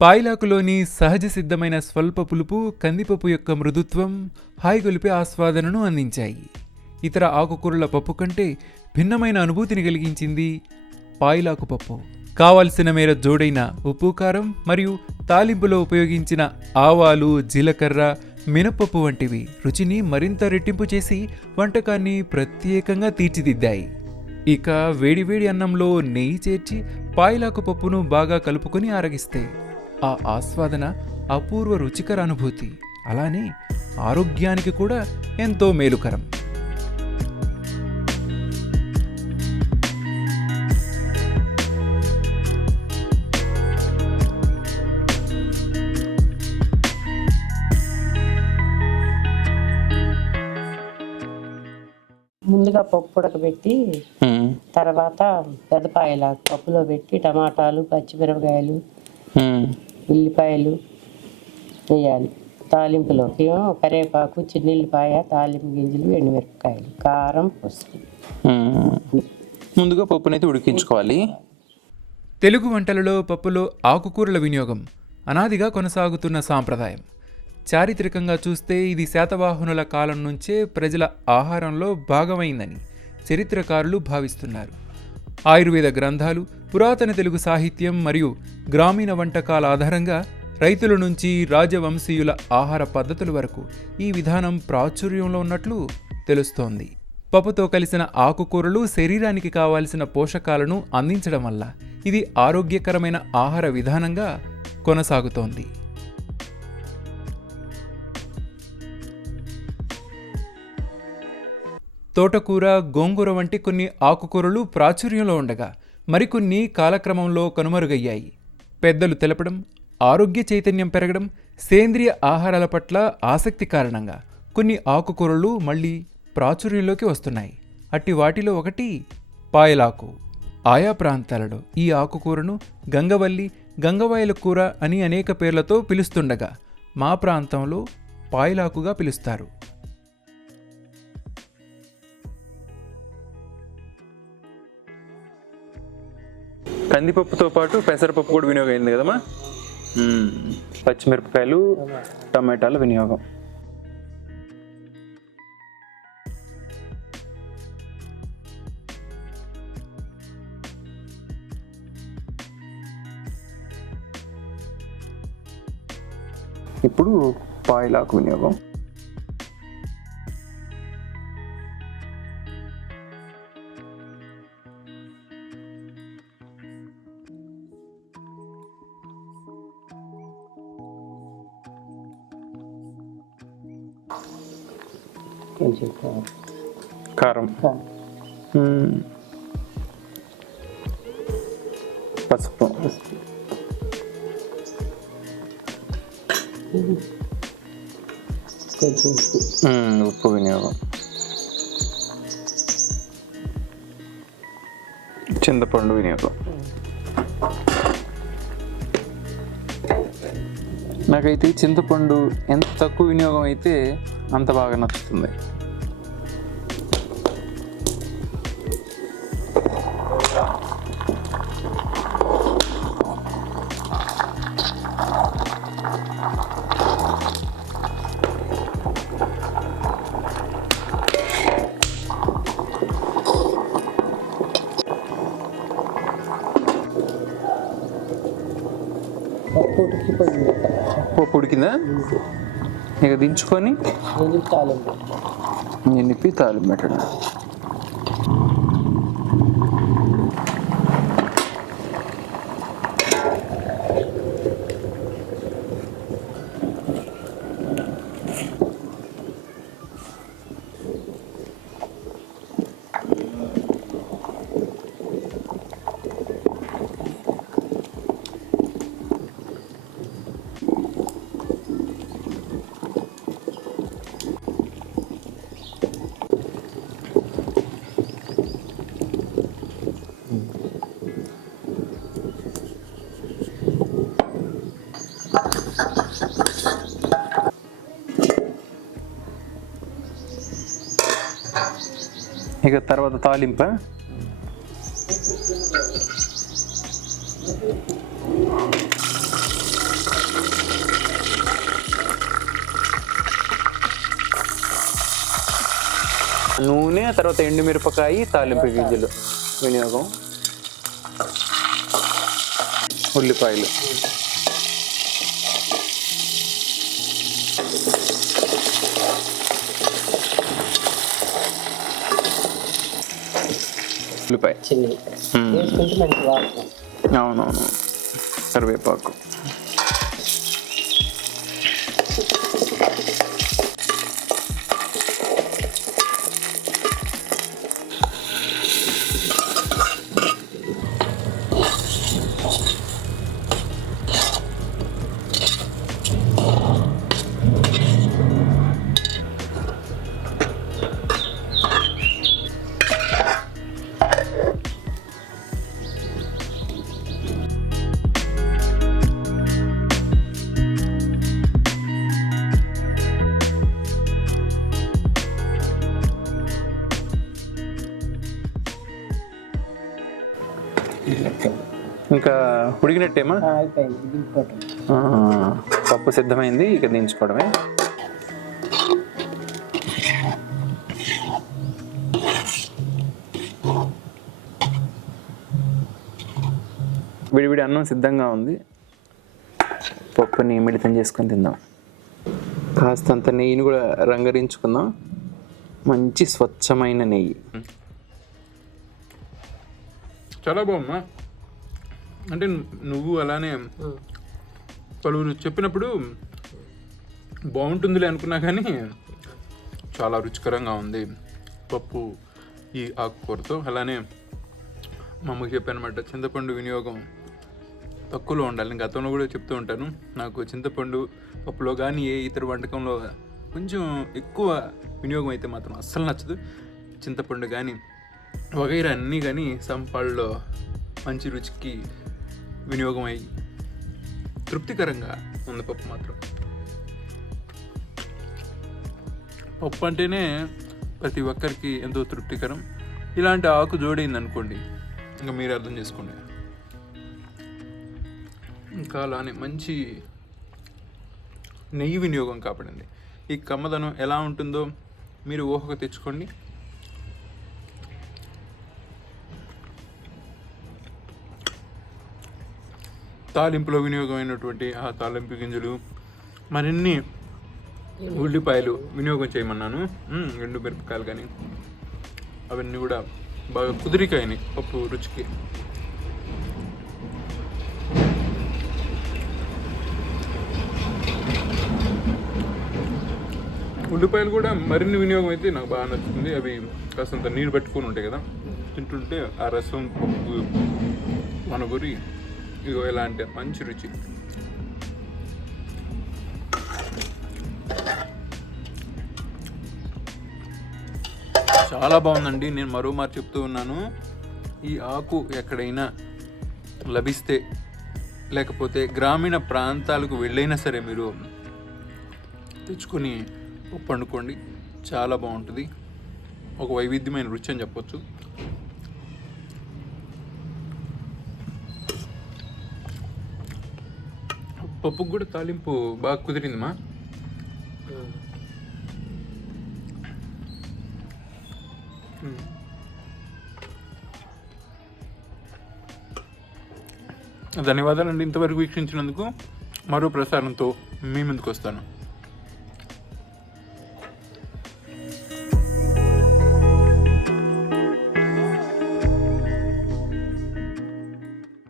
పాయిలాకులోని సహజ సిద్ధమైన స్వల్ప పులుపు కందిపప్పు యొక్క మృదుత్వం హాయిగొలిపే ఆస్వాదనను అందించాయి. ఇతర ఆకుకూరల పప్పు కంటే భిన్నమైన అనుభూతిని కలిగించింది పాయిలాకు పప్పు. కావలసిన మేర జోడైన ఉప్పు, కారం మరియు తాలింపులో ఉపయోగించిన ఆవాలు, జీలకర్ర, మినపప్పు వంటివి రుచిని మరింత రెట్టింపు చేసి వంటకాన్ని ప్రత్యేకంగా తీర్చిదిద్దాయి. ఇక వేడివేడి అన్నంలో నెయ్యి చేర్చి పాయిలాకు పప్పును బాగా కలుపుకొని ఆరగిస్తే ఆ ఆస్వాదన అపూర్వ రుచికర అనుభూతి. అలానే ఆరోగ్యానికి కూడా ఎంతో మేలుకరం. ముందుగా పప్పు ఉడకబెట్టి తర్వాత పెద్దపాయలాకు పప్పులో పెట్టి టమాటాలు, పచ్చిమిరపకాయలు, ఉల్లిపాయలు వేయాలి. తాలింపులోకి కరివేపాకు, చిన్నుల్లిపాయ, తాలింపు గింజలు, ఎండుమిరపకాయలు, కారం, పసుపు. ముందుగా పప్పునైతే ఉడికించుకోవాలి. తెలుగు వంటలలో పప్పులో ఆకుకూరల వినియోగం అనాదిగా కొనసాగుతున్న సాంప్రదాయం. చారిత్రకంగా చూస్తే ఇది శాతవాహనుల కాలం నుంచే ప్రజల ఆహారంలో భాగమైందని చరిత్రకారులు భావిస్తున్నారు. ఆయుర్వేద గ్రంథాలు, పురాతన తెలుగు సాహిత్యం మరియు గ్రామీణ వంటకాల ఆధారంగా రైతుల నుంచి రాజవంశీయుల ఆహార పద్ధతుల వరకు ఈ విధానం ప్రాచుర్యంలో ఉన్నట్లు తెలుస్తోంది. పప్పుతో కలిసిన ఆకుకూరలు శరీరానికి కావాల్సిన పోషకాలను అందించడం వల్ల ఇది ఆరోగ్యకరమైన ఆహార విధానంగా కొనసాగుతోంది. తోటకూర, గోంగూర వంటి కొన్ని ఆకుకూరలు ప్రాచుర్యంలో ఉండగా మరికొన్ని కాలక్రమంలో కనుమరుగయ్యాయి. పెద్దలు తెలపడం, ఆరోగ్య చైతన్యం పెరగడం, సేంద్రియ ఆహారాల పట్ల ఆసక్తి కారణంగా కొన్ని ఆకుకూరలు మళ్ళీ ప్రాచుర్యంలోకి వస్తున్నాయి. అట్టి వాటిలో ఒకటి పాయలాకు. ఆయా ప్రాంతాలలో ఈ ఆకుకూరను గంగవల్లి, గంగవాయల కూర అని అనేక పేర్లతో పిలుస్తుండగా మా ప్రాంతంలో పాయలాకుగా పిలుస్తారు. కందిపప్పుతో పాటు పెసరపప్పు కూడా వినియోగం అయింది కదమ్మా. పచ్చిమిరపకాయలు, టమాటాల వినియోగం. ఇప్పుడు పాయలాకు వినియోగం. కొంచెం కారం, పసుపు, కొంచెం ఉప్పు వినియోగం. చింతపండు వినియోగం. నాకైతే చింతపండు ఎంత తక్కువ వినియోగం అయితే అంత బాగా నచ్చుతుంది. పప్పు ఉడికిందా? ఇక దించుకొని నిప్పి తాలింపు పెట్టడం. ఇక తర్వాత తాలింప. నూనె, తర్వాత ఎండుమిరపకాయ, తాలింపు గింజలు వినియోగం, ఉల్లిపాయలు. ఉల్లిపాయ చిన్నవి వేసుకుంటే మంచి వాసన. అవునవును. కరివేపాకు. ఇంకా ఉడికినట్టేమా? అయిపోయింది, దింపుకోవటం. పప్పు సిద్ధమైంది, ఇక దించుకోవడమే. విడివిడి అన్నం సిద్ధంగా ఉంది. పప్పుని మిళితం చేసుకొని తిందాం. కాస్తంత నెయ్యిని కూడా రంగరించుకుందాం. మంచి స్వచ్ఛమైన నెయ్యి. చాలా బాగుందా? అంటే నువ్వు అలానే పలువురు చెప్పినప్పుడు బాగుంటుందిలే అనుకున్నా, కానీ చాలా రుచికరంగా ఉంది పప్పు ఈ ఆకుకూరతో. అలానే మా అమ్మకి చెప్పానమాట, చింతపండు వినియోగం తక్కువలో ఉండాలి. నేను గతంలో కూడా చెప్తూ ఉంటాను, నాకు చింతపండు పప్పులో కానీ ఏ ఇతర వంటకంలో కొంచెం ఎక్కువ వినియోగం అయితే మాత్రం అస్సలు నచ్చదు. చింతపండు కానీ వగైరా అన్నీ కానీ సంపాళ్ళలో మంచి రుచికి వినియోగం అయ్యి తృప్తికరంగా ఉంది పప్పు మాత్రం. పప్పు అంటేనే ప్రతి ఒక్కరికి ఎంతో తృప్తికరం. ఇలాంటి ఆకు జోడైంది అనుకోండి, ఇంకా మీరు అర్థం చేసుకోండి. ఇంకా అలానే మంచి నెయ్యి వినియోగం కాపాడండి. ఈ కమ్మదనం ఎలా ఉంటుందో మీరు ఊహకు తెచ్చుకోండి. తాలింపులో వినియోగమైనటువంటి ఆ తాలింపు గింజలు, మరిన్ని ఉల్లిపాయలు వినియోగం చేయమన్నాను, ఎండు మిరపకాయలు కానీ అవన్నీ కూడా బాగా కుదిరికాయని పప్పు రుచికి. ఉల్లిపాయలు కూడా మరిన్ని వినియోగం అయితే నాకు బాగా నచ్చుతుంది. అవి కాస్తంత నీరు పెట్టుకొని ఉంటాయి కదా, తింటుంటే ఆ రసం పప్పు మనగురి ఇగో ఇలాంటి మంచి రుచి. చాలా బాగుందండి. నేను మరోమారు చెప్తూ ఉన్నాను, ఈ ఆకు ఎక్కడైనా లభిస్తే, లేకపోతే గ్రామీణ ప్రాంతాలకు వెళ్ళైనా సరే మీరు తెచ్చుకొని పప్పు వండుకోండి, చాలా బాగుంటుంది. ఒక వైవిధ్యమైన రుచి అని చెప్పొచ్చు. పప్పుకు కూడా తాలింపు బాగా కుదిరిందిమా. ధన్యవాదాలండి ఇంతవరకు వీక్షించినందుకు. మరో ప్రసారంతో మీ ముందుకు వస్తాను.